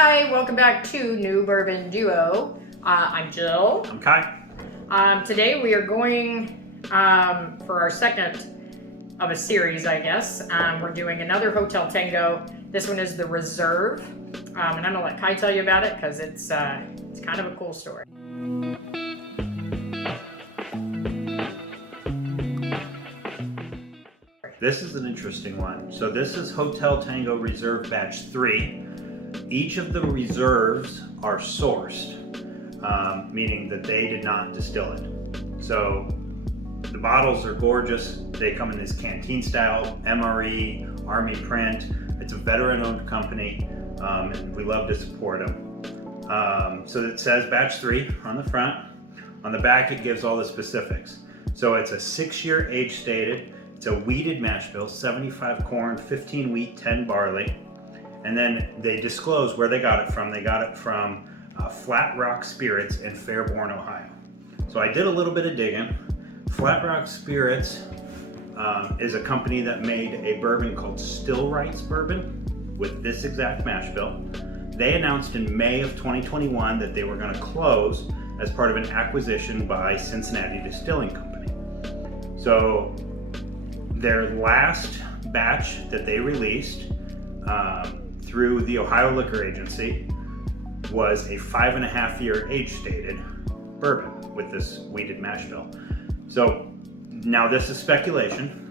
Hi, welcome back to New Bourbon Duo. I'm Jill. I'm Kai. Today we are going for our second of a series, I guess. We're doing another Hotel Tango. This one is the Reserve, and I'm gonna let Kai tell you about it because it's kind of a cool story. This is an interesting one. So this is Hotel Tango Reserve Batch 3. Each of the reserves are sourced, meaning that they did not distill it. So the bottles are gorgeous. They come in this canteen style, MRE, Army print. It's a veteran-owned company, and we love to support them. So it says Batch 3 on the front. On the back, it gives all the specifics. So it's a 6-year age stated. It's a wheated mash bill, 75 corn, 15 wheat, 10 barley. And then they disclose where they got it from. They got it from Flat Rock Spirits in Fairborn, Ohio. So I did a little bit of digging. Flat Rock Spirits is a company that made a bourbon called Still Rights Bourbon with this exact mash bill. They announced in May of 2021 that they were going to close as part of an acquisition by Cincinnati Distilling Company. So their last batch that they released through the Ohio Liquor Agency was a 5.5-year age stated bourbon with this wheated mash bill. So now this is speculation.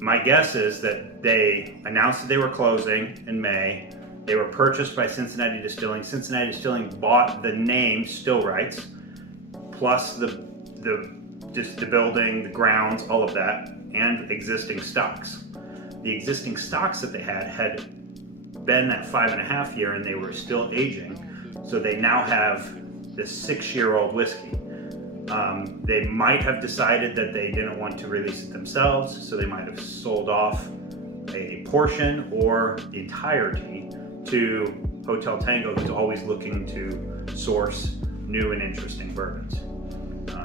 My guess is that they announced that they were closing in May. They were purchased by Cincinnati Distilling. Cincinnati Distilling bought the name Still Rights, plus the building, the grounds, all of that, and existing stocks. The existing stocks that they had been that 5.5 year and they were still aging. So they now have this 6-year-old whiskey. They might have decided that they didn't want to release it themselves, so they might have sold off a portion or the entirety to Hotel Tango, who's always looking to source new and interesting bourbons.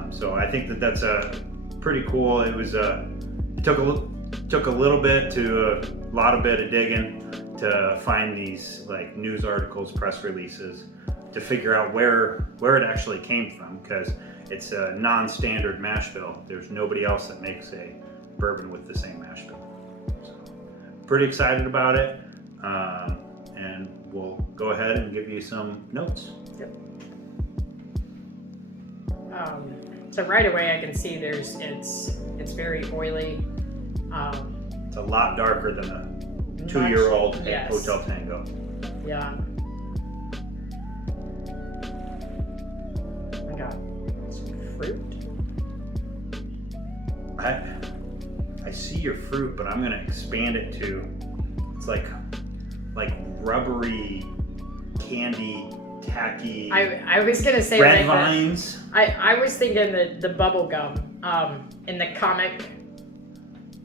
So I think that that's a pretty cool. It was it took a little bit to a lot of bit of digging to find these like news articles, press releases, to figure out where it actually came from, because it's a non-standard mash bill. There's nobody else that makes a bourbon with the same mash bill. So, pretty excited about it, and we'll go ahead and give you some notes. Yep. So right away I can see it's very oily. It's a lot darker than a 2-year-old yes. Hotel Tango. Yeah. I got some fruit. I see your fruit, but I'm gonna expand it to, it's like rubbery, candy, tacky. I was gonna say red vines. I was thinking the bubble gum in the comic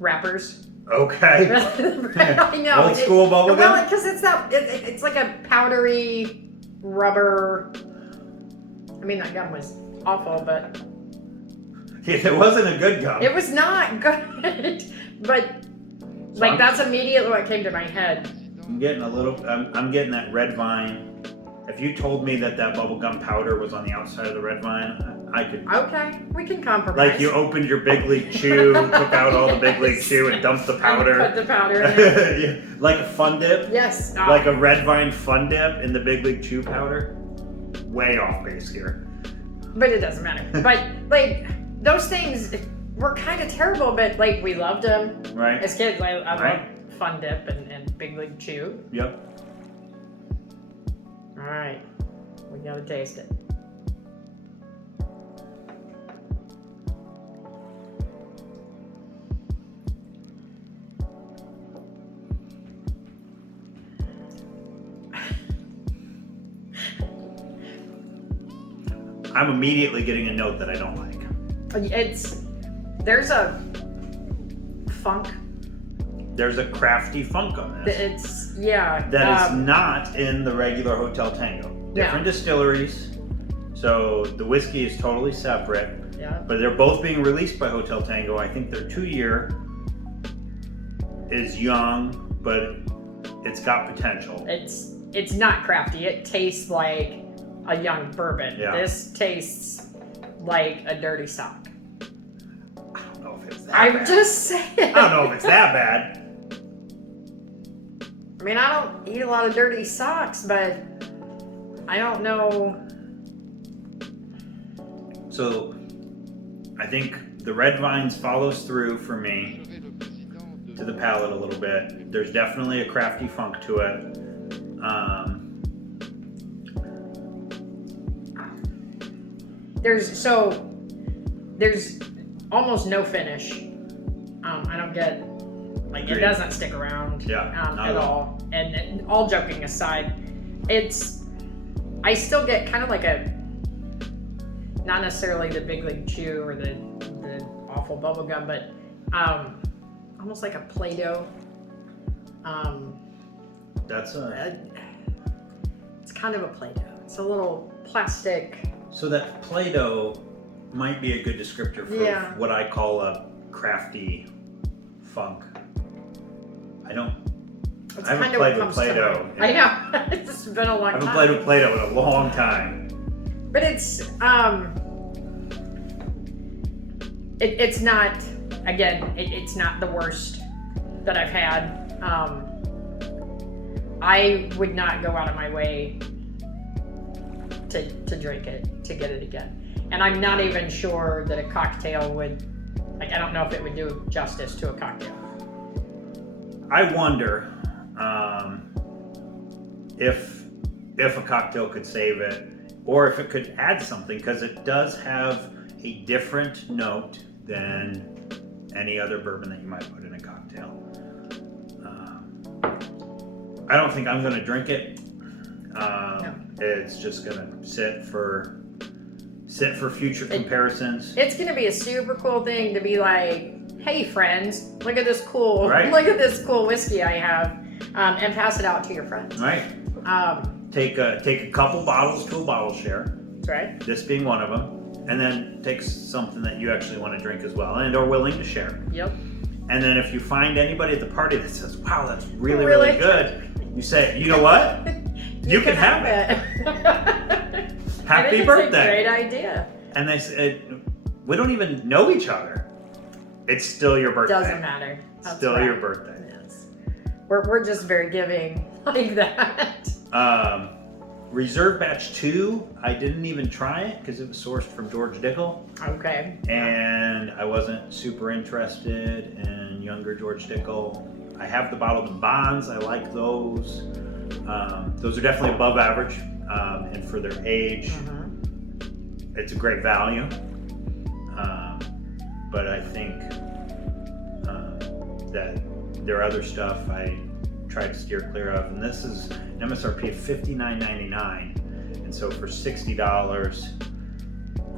wrappers. Okay. I know. Old school bubble gum? Well, because it's like a powdery rubber. I mean, that gum was awful, but it wasn't a good gum. it was not good. But so that's immediately what came to my head. I'm getting I'm getting that red vine. If you told me that bubblegum powder was on the outside of the red vine, I could. Okay, we can compromise. Like you opened your Big League Chew, took out all the Big League Chew, and dumped the powder. And put the powder in there. Yeah, like a fun dip. Yes. Like a red vine fun dip in the Big League Chew powder. Way off base here. But it doesn't matter. But like those things were kind of terrible, but like we loved them. Right. As kids, I loved Fun Dip and Big League Chew. Yep. All right, we gotta taste it. I'm immediately getting a note that I don't like. There's a funk. There's a crafty funk on this. That is not in the regular Hotel Tango. Different distilleries, so the whiskey is totally separate. Yeah. But they're both being released by Hotel Tango. I think their 2-year is young, but It's got potential. It's not crafty. It tastes like a young bourbon. Yeah. This tastes like a dirty sock. I don't know if it's that I'm bad. just saying. I don't know if it's that bad. I mean, I don't eat a lot of dirty socks, but I don't know. So I think the red vines follows through for me to the palate a little bit. There's definitely a crafty funk to it. There's almost no finish. I don't get, like, it Agreed. doesn't stick around Yeah, not at all. And all joking aside, I still get kind of like not necessarily the Big League Chew or the awful bubble gum, but almost like a Play-Doh. It's kind of a Play-Doh. It's a little plastic. So that Play-Doh might be a good descriptor for Yeah. what I call a crafty funk. I haven't kind of played what with comes to Play-Doh. mind. I know. It's been a long I haven't time. played with Play-Doh in a long time. But it's not, again, it's not the worst that I've had. I would not go out of my way to drink it, to get it again. And I'm not even sure that a cocktail would, like, I don't know if it would do justice to a cocktail. I wonder if a cocktail could save it, or if it could add something, because it does have a different note than any other bourbon that you might put in a cocktail. I don't think I'm going to drink it. No. It's just going to sit for future comparisons. It's going to be a super cool thing to be like, hey friends, look at this cool, Right. look at this cool whiskey I have, and pass it out to your friends. Right. Take a couple bottles to a bottle share. That's right. This being one of them, and then take something that you actually want to drink as well and are willing to share. Yep. And then if you find anybody at the party that says, wow, that's really, really good, you say, you know what? You can have it. I Happy think birthday. It's a great idea. And they said, we don't even know each other. It's still your birthday. Doesn't matter. That's Still right. your birthday. Yes. We're just very giving like that. Reserve Batch 2, I didn't even try it because it was sourced from George Dickel. Okay. And I wasn't super interested in younger George Dickel. I have the bottled in bonds. I like those. Those are definitely above average. And for their age, it's a great value. But I think that their other stuff I try to steer clear of. And this is an MSRP of $59.99. And so for $60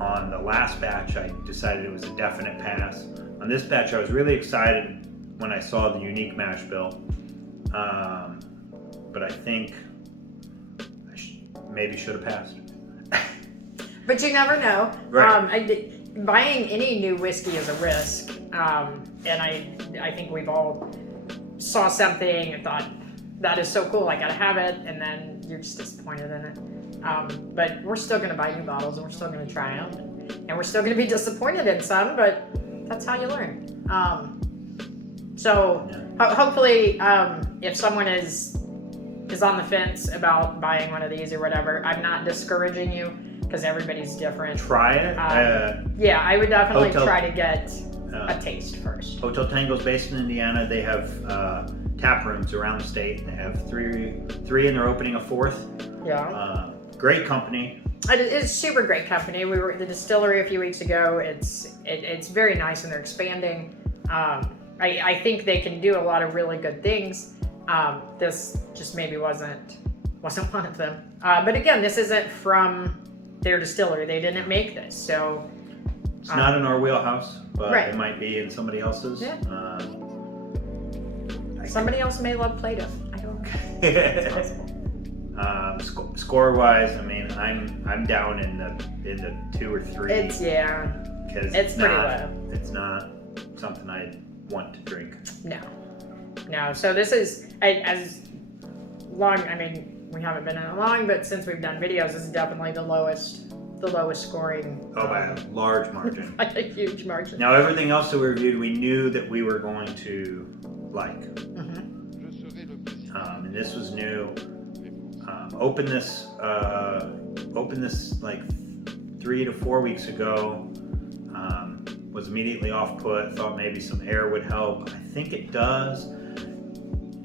on the last batch, I decided it was a definite pass. On this batch, I was really excited when I saw the unique mash bill. But I think I maybe should have passed. But you never know. Right. Buying any new whiskey is a risk. And I think we've all saw something and thought, that is so cool, I gotta have it, and then you're just disappointed in it. But we're still gonna buy new bottles, and we're still gonna try them, and we're still gonna be disappointed in some, but that's how you learn. Hopefully, if someone is on the fence about buying one of these or whatever, I'm not discouraging you, because everybody's different. Try it. Yeah, I would definitely Hotel- try to get a taste first. Hotel Tango's based in Indiana. They have tap rooms around the state. They have three, and they're opening a fourth. Yeah. Great company. It's super great company. We were at the distillery a few weeks ago. It's very nice, and they're expanding. I think they can do a lot of really good things. This just maybe wasn't one of them. But again, this isn't from their distillery. They didn't make this, so It's not in our wheelhouse, but Right. it might be in somebody else's. Yeah. Somebody else may love Play-Doh. I don't know. It's possible. Score-wise, I mean, I'm down in the 2 or 3. It's because it's pretty low. It's not something I want to drink. No. So this is, as long. I mean, we haven't been in it long, but since we've done videos, this is definitely the lowest scoring. Oh, by a large margin. By a huge margin. Now, everything else that we reviewed, we knew that we were going to like. And this was new. Opened this like 3 to 4 weeks ago. Was immediately off put. Thought maybe some air would help. I think it does.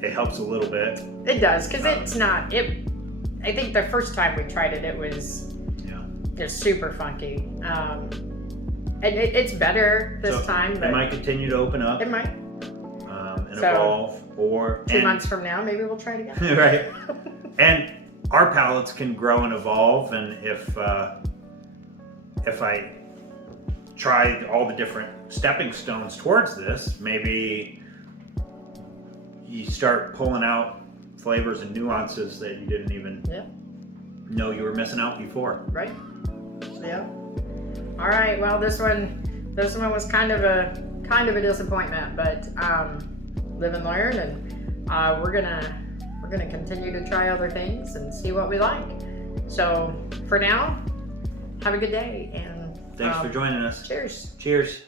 It helps a little bit. It does, because it's not. I think the first time we tried it, it was just super funky. And it's better this time. But it might continue to open up. It might. And evolve. Or 2 months from now, maybe we'll try it again. Right. And our palates can grow and evolve. And if I try all the different stepping stones towards this, maybe you start pulling out flavors and nuances that you didn't even know you were missing out before. Right. Yeah. All right. Well, this one was kind of a disappointment, but live and learn, and we're gonna continue to try other things and see what we like. So for now, have a good day, and thanks for joining us. Cheers. Cheers.